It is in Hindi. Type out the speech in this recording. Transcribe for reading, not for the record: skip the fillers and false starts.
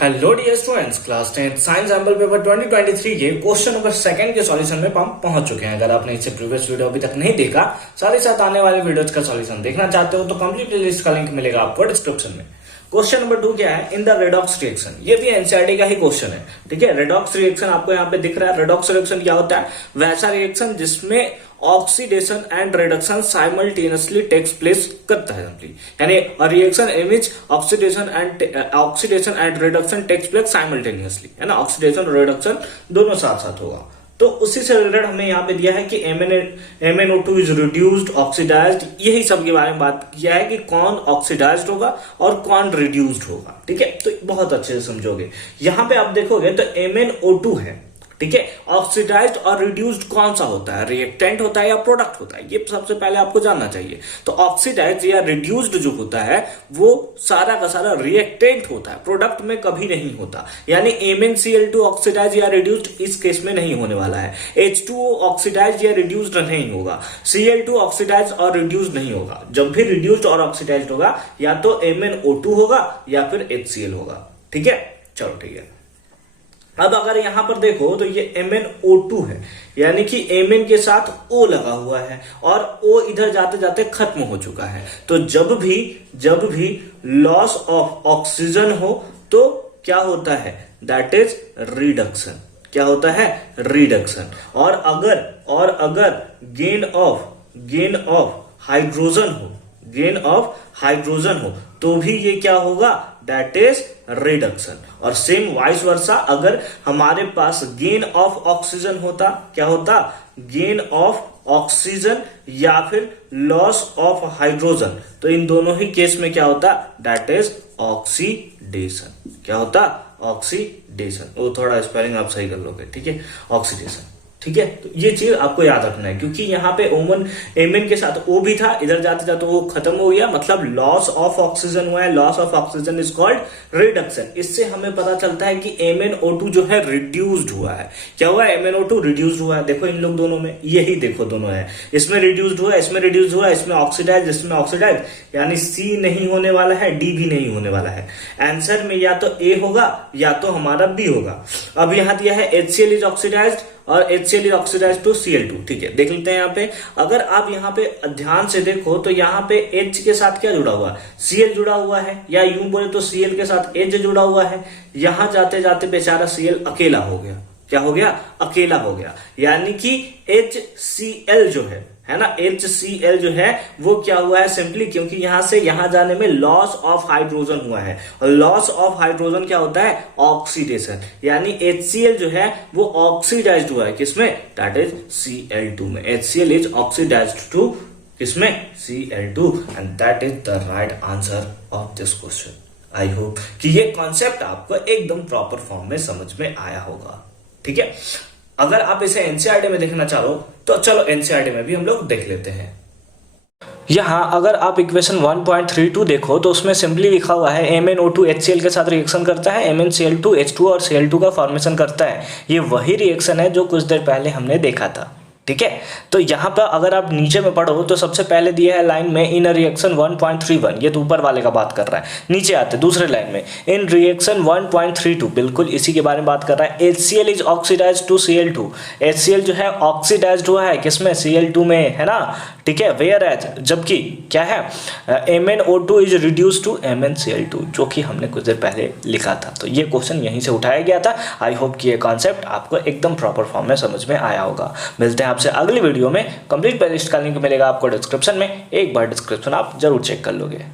Hello dear students, class 10 science sample paper 2023 के क्वेश्चन नंबर सेकंड के सॉल्यूशन में हम पहुंच चुके हैं। अगर आपने इससे प्रीवियस वीडियो अभी तक नहीं देखा, साथ ही साथ आने वाले वीडियोस का सॉल्यूशन देखना चाहते हो तो कंप्लीट प्लेलिस्ट का लिंक मिलेगा आपको डिस्क्रिप्शन में। क्वेश्चन नंबर 2 क्या है? In the redox reaction. ये भी एनसीईआरटी का ही क्वेश्चन है, ठीक है। रेडॉक्स रिएक्शन आपको यहाँ पे दिख रहा है। रेडॉक्स रिएक्शन क्या होता है? वैसा रिएक्शन जिसमें oxidation and reduction simultaneously takes place करता है सिंपली, यानी reaction in which oxidation and reduction takes place simultaneously, है ना। ऑक्सीडेशन और रिडक्शन दोनों साथ साथ होगा। तो उसी से रिलेटेड हमें यहाँ पे दिया है कि MnO2 इज रिड्यूस्ड ऑक्सीडाइज्ड। यही सब के बारे में बात किया है कि कौन ऑक्सीडाइज्ड होगा और कौन रिड्यूस्ड होगा, ठीक है। तो बहुत अच्छे से समझोगे। यहाँ पे आप देखोगे तो MnO2 है, ठीक है। ऑक्सीडाइज्ड और रिड्यूस्ड कौन सा होता है? रिएक्टेंट होता है या प्रोडक्ट होता है? ये सबसे पहले आपको जानना चाहिए। तो ऑक्सीडाइज्ड या रिड्यूस्ड जो होता है वो सारा का सारा रिएक्टेंट होता है, प्रोडक्ट में कभी नहीं होता। यानी MnCl2 ऑक्सीडाइज्ड या रिड्यूस्ड इस केस में नहीं होने वाला है। H2O ऑक्सीडाइज्ड या रिड्यूस्ड नहीं होगा। Cl2 ऑक्सीडाइज्ड और रिड्यूस्ड नहीं होगा। जब भी रिड्यूस्ड और ऑक्सीडाइज्ड होगा या तो MnO2 होगा या फिर HCl होगा, ठीक है। चलो ठीक है। अब अगर यहां पर देखो तो ये MnO2 है, यानी कि Mn के साथ O लगा हुआ है और O इधर जाते जाते खत्म हो चुका है। तो जब भी लॉस ऑफ ऑक्सीजन हो तो क्या होता है? That is reduction. क्या होता है? रिडक्शन। और अगर गेन ऑफ हाइड्रोजन हो तो भी ये क्या होगा? That is reduction. और सेम वाइस वर्सा, अगर हमारे पास गेन ऑफ ऑक्सीजन होता, क्या होता? गेन ऑफ ऑक्सीजन या फिर लॉस ऑफ हाइड्रोजन, तो इन दोनों ही केस में क्या होता? That is oxidation. क्या होता? ऑक्सीडेशन। वो थोड़ा स्पेलिंग आप सही कर लोगे, ठीक है। ऑक्सीडेशन, ठीक है। तो ये चीज आपको याद रखना है, क्योंकि यहाँ पे Mn के साथ O भी था, इधर जाते जाते वो खत्म हो गया, मतलब लॉस ऑफ ऑक्सीजन हुआ है। Loss of oxygen is called reduction. इससे हमें पता चलता है कि MnO2 जो है रिड्यूस्ड हुआ है। क्या हुआ है? MnO2 रिड्यूस्ड हुआ है। देखो इन लोग दोनों में, यही देखो दोनों है। इसमें रिड्यूस्ड हुआ है, इसमें रिड्यूस्ड हुआ है, इसमें ऑक्सीडाइज, इसमें ऑक्सीडाइज, यानी C नहीं होने वाला है, D भी नहीं होने वाला है। आंसर में या तो A होगा या तो हमारा B होगा। अब यहां दिया है HCl इज ऑक्सीडाइज्ड और HCl is oxidised to Cl2, ठीक है। देख लेते हैं यहाँ पे। अगर आप यहाँ पे ध्यान से देखो तो यहाँ पे H के साथ क्या जुड़ा हुआ है? Cl जुड़ा हुआ है, या यूं बोले तो Cl के साथ H जुड़ा हुआ है। यहां जाते जाते बेचारा Cl अकेला हो गया। क्या हो गया? अकेला हो गया। यानी कि HCl जो है ना, HCl जो है वो क्या हुआ है? सिंपली क्योंकि यहां से यहां जाने में लॉस ऑफ हाइड्रोजन हुआ है, और लॉस ऑफ हाइड्रोजन क्या होता है? ऑक्सीडेशन। यानी HCl जो है वो ऑक्सीडाइज्ड हुआ है, किसमें? दैट इज Cl2 में। HCl इज ऑक्सीडाइज्ड टू किसमें? Cl2, and that is the right answer of this question. I hope कि ये कॉन्सेप्ट आपको एकदम प्रॉपर फॉर्म में समझ में आया होगा, ठीक है। अगर आप इसे एनसीईआरटी में देखना चाहो तो चलो एनसीईआरटी में भी हम लोग देख लेते हैं। यहाँ अगर आप इक्वेशन 1.32 देखो तो उसमें सिंपली लिखा हुआ है MnO2 HCl के साथ रिएक्शन करता है, MnCl2 H2 और Cl2 का फॉर्मेशन करता है। ये वही रिएक्शन है जो कुछ देर पहले हमने देखा था, ठीक है। तो यहाँ पर अगर आप नीचे में पढ़ो तो सबसे पहले दिया है लाइन में इन रिएक्शन 1.31, ये तो ऊपर वाले का बात कर रहा है। नीचे आते दूसरे लाइन में इन रिएक्शन 1.32, बिल्कुल इसी के बारे में बात कर रहा है। HCl is oxidised to Cl2। HCl जो है ऑक्सीडाइज्ड हुआ है किसमें? Cl2 में, है ना, ठीक है। वेयर एज, जबकि क्या है? MnO2 is reduced to MnCl2, जो कि हमने कुछ देर पहले लिखा था। तो ये क्वेश्चन यहीं से उठाया गया था। आई होप कि ये कॉन्सेप्ट आपको एकदम प्रॉपर फॉर्म में समझ में आया होगा। मिलते हैं आपसे अगली वीडियो में। कंप्लीट प्लेलिस्ट का लिंक मिलेगा आपको डिस्क्रिप्शन में। एक बार डिस्क्रिप्शन आप जरूर चेक कर लोगे।